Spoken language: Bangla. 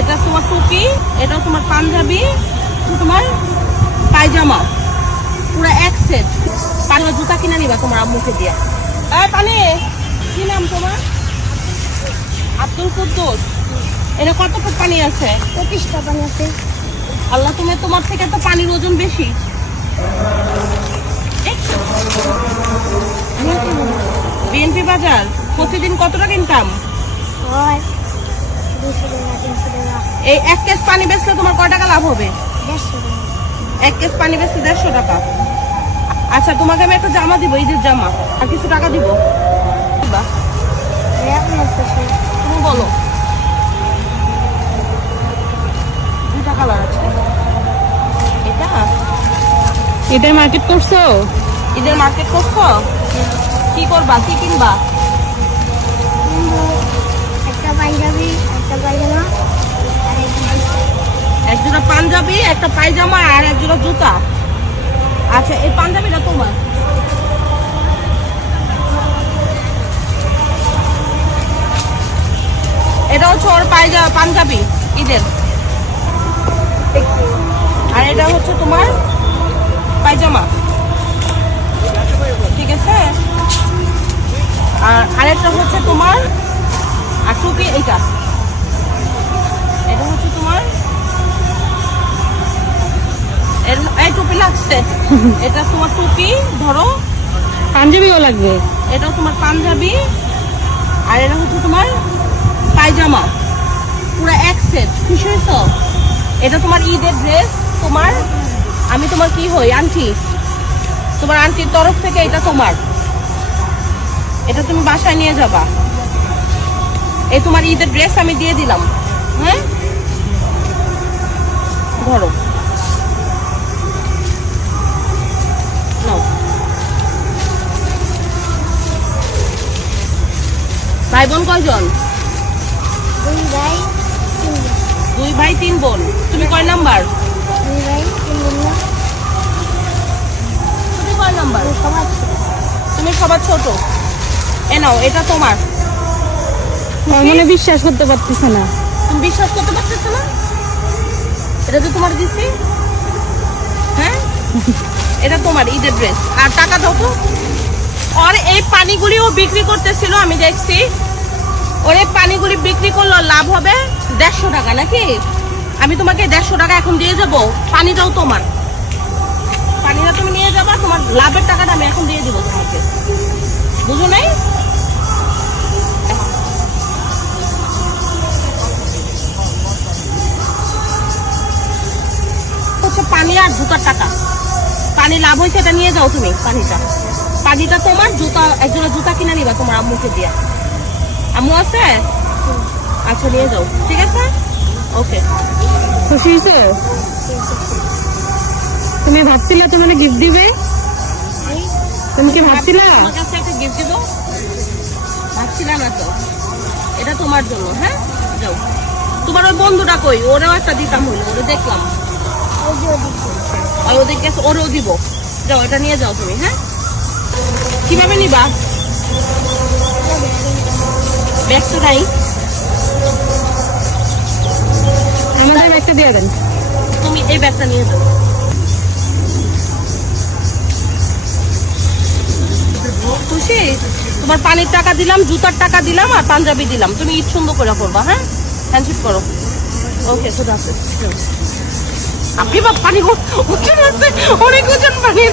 এটা তোমার টুপি এটা তোমার পাঞ্জাবি তোমার পায়জামা। পুরো এক সেট পানি জুতা কিনে নিবা তোমার আম্মুকে দিয়া। পানি কি নাম তোমার? আব্দুল কুদ্দুস। এটা কত ফুট পানি আছে? পঁচিশটা পানি আছে। আল্লাহ তুমি তোমার থেকে তো পানির ওজন বেশি। বিএনপি বাজার প্রতিদিন কত টাকা ইনকাম হয় দুশো টাকা তিনশো টাকা এই এক কেস পানি বেচলে তোমার কয় টাকা লাভ হবে? এক কেস পানি বেচলে দেড়শো টাকা। আচ্ছা তোমাকে আমি একটা জামা দিব ঈদের জামা। আর কিছু টাকা দিব? তুমি বলো। দুটা কালার আছে। এটা? এটার মার্কেট করছ? ঈদের মার্কেট করছ? কি করবা? কি কিনবো। একটা পাঞ্জাবি এক জোড়া পাঞ্জাবি, একটা পায়জামা আর এক জোড়া জুতা। আচ্ছা এই পাঞ্জাবিটা তোমার? এটা হচ্ছে ওর পায়জামা পাঞ্জাবি, ঈদের। আর এটা হচ্ছে তোমার পায়জামা। ঠিক আছে? আর আরেকটা হচ্ছে তোমার লাগছে এটা তোমার টুপি ধরো। পাঞ্জাবিও লাগবে। এটা তোমার পাঞ্জাবি। আর এটা হচ্ছে তোমার পায়জামা। পুরো এক সেট খুশি হয়েছ? এটা তোমার ঈদের ড্রেস তোমার আমি তোমার কি হই? আন্টি। তোমার আন্টির তরফ থেকে এটা তোমার। এটা তুমি বাসায় নিয়ে যাবা। এই তোমার ঈদের ড্রেস আমি দিয়ে দিলাম। হ্যাঁ? ধরো। ভাই বোন কয়জন? দুই ভাই তিন বোন। দুই ভাই তিন বোন। তুমি কয় নাম্বার? দুই ভাই তিন বোন তুমি কয় নাম্বার? সবার ছোট। তুমি সবার ছোট? এ নাও এটা তোমার। মনে বিশ্বাস করতে পারতেছে না। তুমি বিশ্বাস করতে পারতেছো না? এটা তো তোমার দিছি। হ্যাঁ? এটা তোমার ঈদের ড্রেস আর টাকা দাও তো। আর এই পানিগুলিও বিক্রি করতেছিল আমি দেখছি। ওর পানিগুলি বিক্রি করলে, লাভ হবে দেড়শো টাকা নাকি? আমি তোমাকে দেড়শো টাকা এখন দিয়ে যাব পানিটাও তোমার। পানিটা তুমি নিয়ে যাবা, তোমার লাভের টাকাটা আমি এখন দিয়ে দিব তোমাকে। বুঝো নাই? পানি আর জুতার টাকা। পানি লাভ হয়েছে, এটা নিয়ে যাও তুমি পানিটা। পানিটা তোমার, জুতা একজনের জুতা কিনে নিবা তোমার আম্মুকে দিয়া। আম্মু আছে? আচ্ছা নিয়ে যাও। ঠিক আছে? ওকে। খুশি হয়েছো? তুমি ভাবছিলা তোমার গিফট দিবে? তুমি কি ভাবছিলা? তোমার কাছে একটা গিফট দিব। ভাবছিলাম না তো এটা তোমার জন্য হ্যাঁ? যাও। তোমার ওই বন্ধুটা কই? ওরেও একটা দিতাম হইল ওরে দেখলাম। আর ওদের কাছে ওরেও দিব। যাও এটা নিয়ে যাও তুমি হ্যাঁ? কীভাবে নিবা? ব্যাগ তো নাই আমাদের একটা দিয়ে দেন। তুমি এই ব্যাগটা নিয়ে যাও। খুশি? তোমার পানির টাকা দিলাম জুতার টাকা দিলাম আর পাঞ্জাবি দিলাম। তুমি ঈদ সুন্দর করে করবা হ্যাঁ? হ্যান্ডশিপ করো। ওকে খুদা আপনি বাপ পানি অনেক ওজন পানির